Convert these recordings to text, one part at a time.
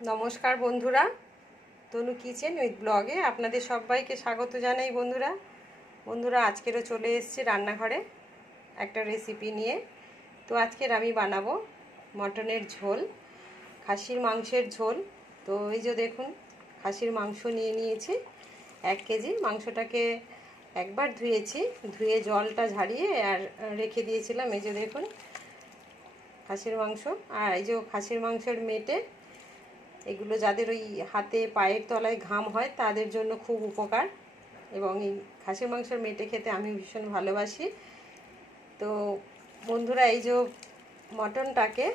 নমস্কার বন্ধুরা, তনু kitchen with ব্লগে আপনাদের সবাইকে স্বাগত জানাই। বন্ধুরা আজকেরও চলে এসেছি রান্নাঘরে একটা রেসিপি নিয়ে। তো আজকের আমি বানাবো মটনের ঝোল, খাসির মাংসের ঝোল। তো এই যে দেখুন, খাসির মাংস নিয়ে নিয়েছি 1 কেজি। মাংসটাকে একবার ধুয়েছি, ধুয়ে জলটা ঝাড়িয়ে আর রেখে দিয়েছিলাম। এই যে দেখুন খাসির মাংস। আর এই যে খাসির মাংসের মেটে, এগুলো যাদের ওই হাতে পায়ের তলায় ঘাম হয় তাদের জন্য খুব উপকার, এবং এই খাসির মাংসের মেটে খেতে আমি ভীষণ ভালোবাসি। তো বন্ধুরা, এই যে মটনটাকে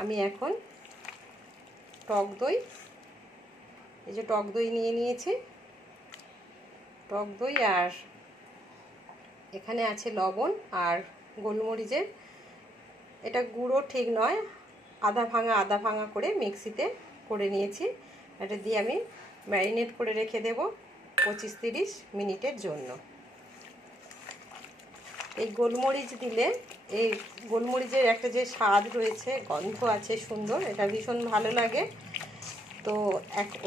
আমি এখন টক দই, এই যে টক দই নিয়ে নিয়েছি, টক দই, আর এখানে আছে লবণ আর গোলমরিচের, এটা গুঁড়ো ঠিক নয়, আধা ভাঙা করে মিক্সিতে করে নিয়েছি। এটা দিয়ে আমি ম্যারিনেট করে রেখে দেব 25-30 মিনিটের জন্য। এই গোলমরিচ দিলে, এই গোলমরিচের একটা যে স্বাদ রয়েছে, গন্ধ আছে সুন্দর, এটা ভীষণ ভালো লাগে। তো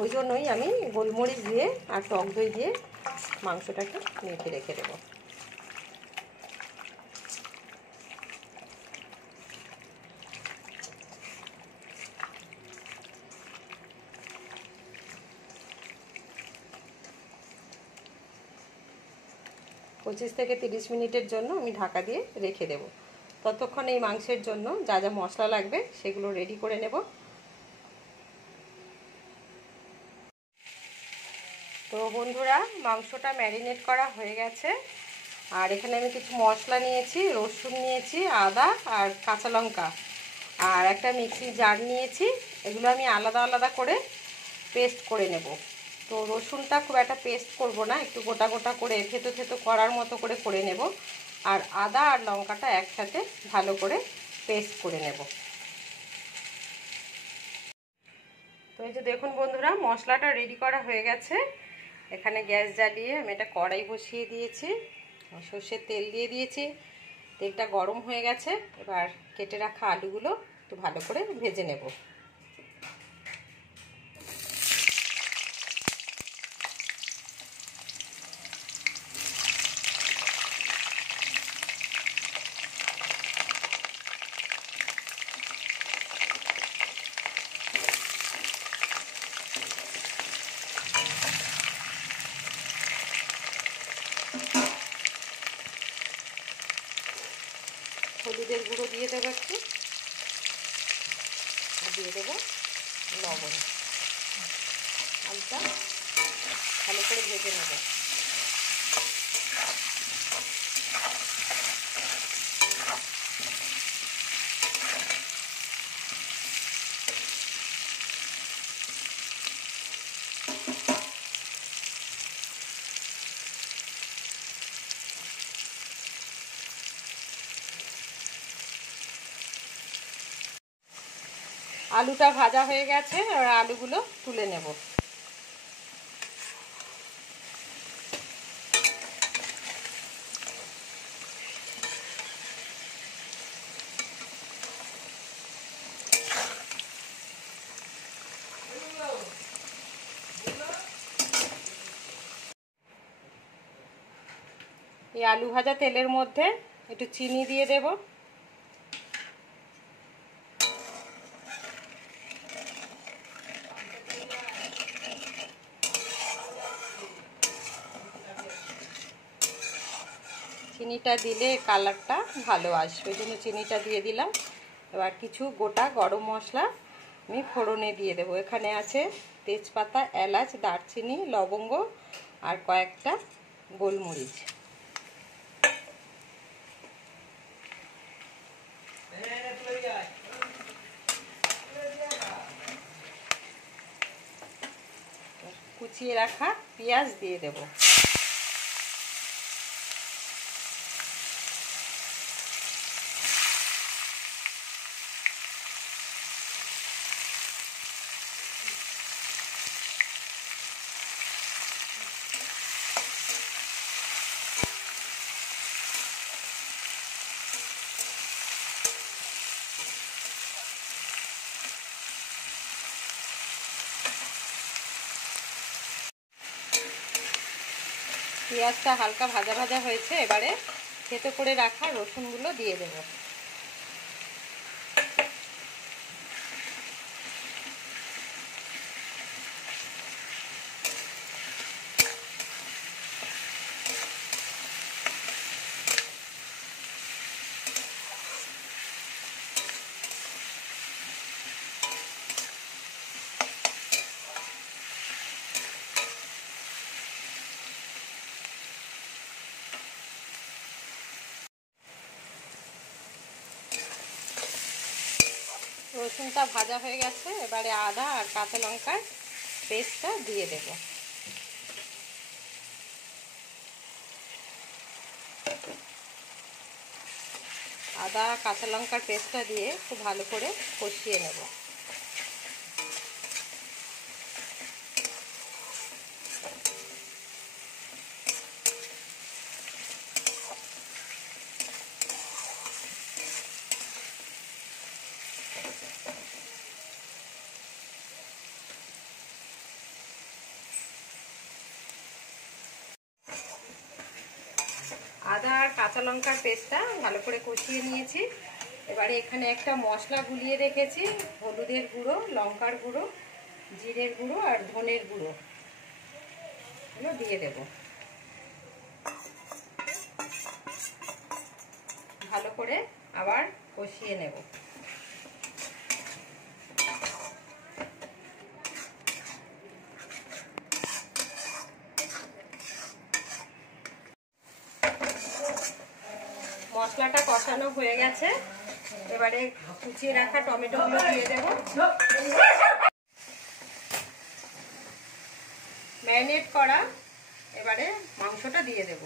ওই জন্যই আমি গোলমরিচ দিয়ে আর টক দই দিয়ে মাংসটাকে মেখে রেখে দেবো। পঁচিশ থেকে 30 মিনিটের জন্য আমি ঢাকা দিয়ে রেখে দেব। ততক্ষণ এই মাংসের জন্য যা যা মশলা লাগবে সেগুলো রেডি করে নেব। তো বন্ধুরা, মাংসটা ম্যারিনেট করা হয়ে গেছে। আর এখানে আমি কিছু মশলা নিয়েছি, রসুন নিয়েছি, আদা আর কাঁচা লঙ্কা, আর একটা মিক্সির জার নিয়েছি। এগুলো আমি আলাদা আলাদা করে পেস্ট করে নেব। তো রসুনটা খুব একটা পেস্ট করব না, একটু গোটা গোটা করে থেতো থেতো করার মতো করে নেব। আর আদা আর লঙ্কাটা একসাথে ভালো করে পেস্ট করে নেব। তো এই যে দেখুন বন্ধুরা, মশলাটা রেডি করা হয়ে গেছে। এখানে গ্যাস জ্বালিয়ে আমি একটা কড়াই বসিয়ে দিয়েছি, সর্ষের তেল দিয়ে দিয়েছি। তেলটা গরম হয়ে গেছে, এবার কেটে রাখা আলুগুলো একটু ভালো করে ভেজে নেব। হলুদের গুঁড়ো দিয়ে দেবো একটু, দিয়ে দেবো লবণ। আলুটা ভালো করে ভেজে নেব। আলুটা ভাজা হয়ে গেছে, আর আলুগুলো তুলে নেব। এই আলু ভাজা তেলের মধ্যে একটু চিনি দিয়ে দেব। চিনিটা দিলে কালারটা ভালো আসবে, ওই জন্য চিনিটা দিয়ে দিলাম। এবার কিছু গোটা গরম মশলা আমি ফোড়নে দিয়ে দেবো। এখানে আছে তেজপাতা, এলাচ, দারচিনি, লবঙ্গ আর কয়েকটা গোলমরিচ। কুচিয়ে রাখা পেঁয়াজ দিয়ে দেব। পেঁয়াজটা হালকা ভাজা ভাজা হয়েছে, এবারে থেতো করে রাখা রসুনগুলো দিয়ে দেব। রসুনটা ভাজা হয়ে গেছে, এবারে আদা আর কাঁচা লঙ্কার পেস্টটা দিয়ে দেব। আদা কাঁচা লঙ্কার পেস্টটা দিয়ে খুব ভালো করে কষিয়ে নেব। আদা আর কাঁচা লঙ্কার পেস্টটা ভালো করে কষিয়ে নিয়েছি। এবারে এখানে একটা মশলা গুলিয়ে রেখেছি, হলুদের গুঁড়ো, লঙ্কার গুঁড়ো, জিরের গুঁড়ো আর ধনের গুঁড়ো, এগুলো দিয়ে দেব। ভালো করে আবার কষিয়ে নেব। মশলাটা কষানো হয়ে গেছে, এবারে কুচিয়ে রাখা টমেটোগুলো দিয়ে দেব। ম্যারিনেট করা এবারে মাংসটা দিয়ে দেব।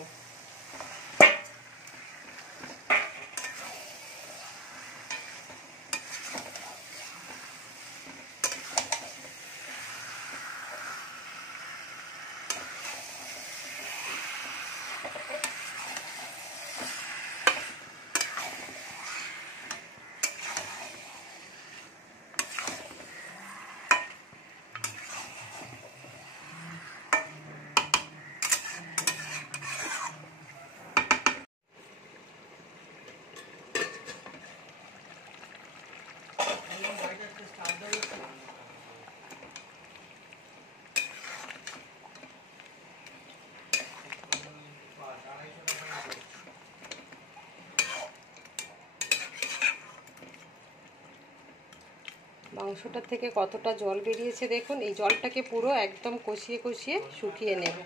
মাংসটার থেকে কতটা জল বেরিয়েছে দেখুন। এই জলটাকে পুরো একদম কষিয়ে কষিয়ে শুকিয়ে নেব।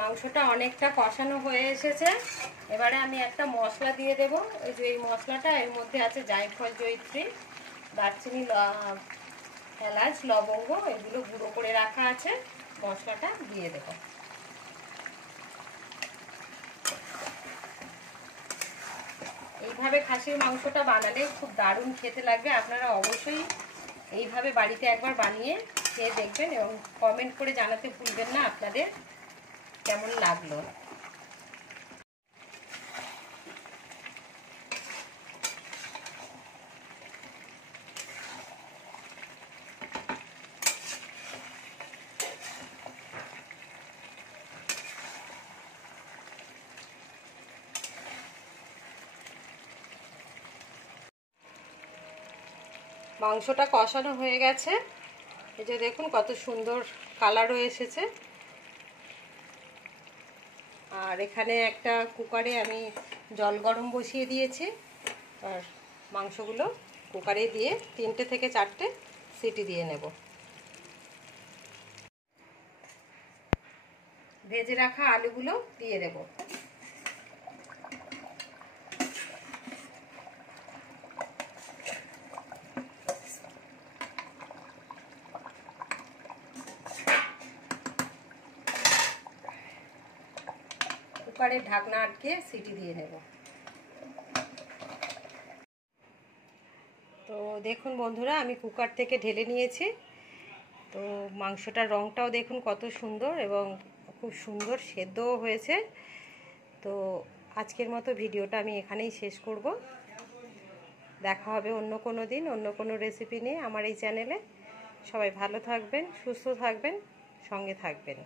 মাংসটা অনেকটা কষানো হয়ে এসেছে, এবারে আমি একটা মশলা দিয়ে দেব। এই যে এই মশলাটা, এর মধ্যে আছে জায়ফল, জয়িত্রী, দারচিনি, এলাচ, লবঙ্গ, এগুলো গুঁড়ো করে রাখা আছে। মশলাটা দিয়ে দেব। এইভাবে খাসির মাংসটা বানালে খুব দারুণ খেতে লাগবে। আপনারা অবশ্যই এইভাবে বাড়িতে একবার বানিয়ে খেয়ে দেখবেন এবং কমেন্ট করে জানাতে ভুলবেন না আপনাদের কেমন লাগলো। মাংসটা কষানো হয়ে গেছে, এই যে দেখুন কত সুন্দর কালারও এসেছে। আর এখানে একটা কুকারে আমি জল গরম বসিয়ে দিয়েছি, আর মাংসগুলো কুকারে দিয়ে 3টে থেকে 4টে সিটি দিয়ে নেব। ভেজে রাখা আলুগুলো দিয়ে দেব। কুকারের ঢাকনা আটকে সিটি দিয়ে নেব। তো দেখুন বন্ধুরা, আমি কুকার থেকে ঢেলে নিয়েছি। তো মাংসটার রঙটাও দেখুন কত সুন্দর এবং খুব সুন্দর সেদ্ধও হয়েছে। তো আজকের মতো ভিডিওটা আমি এখানেই শেষ করব। দেখা হবে অন্য কোনো দিন অন্য কোনো রেসিপি নিয়ে আমার এই চ্যানেলে। সবাই ভালো থাকবেন, সুস্থ থাকবেন, সঙ্গে থাকবেন।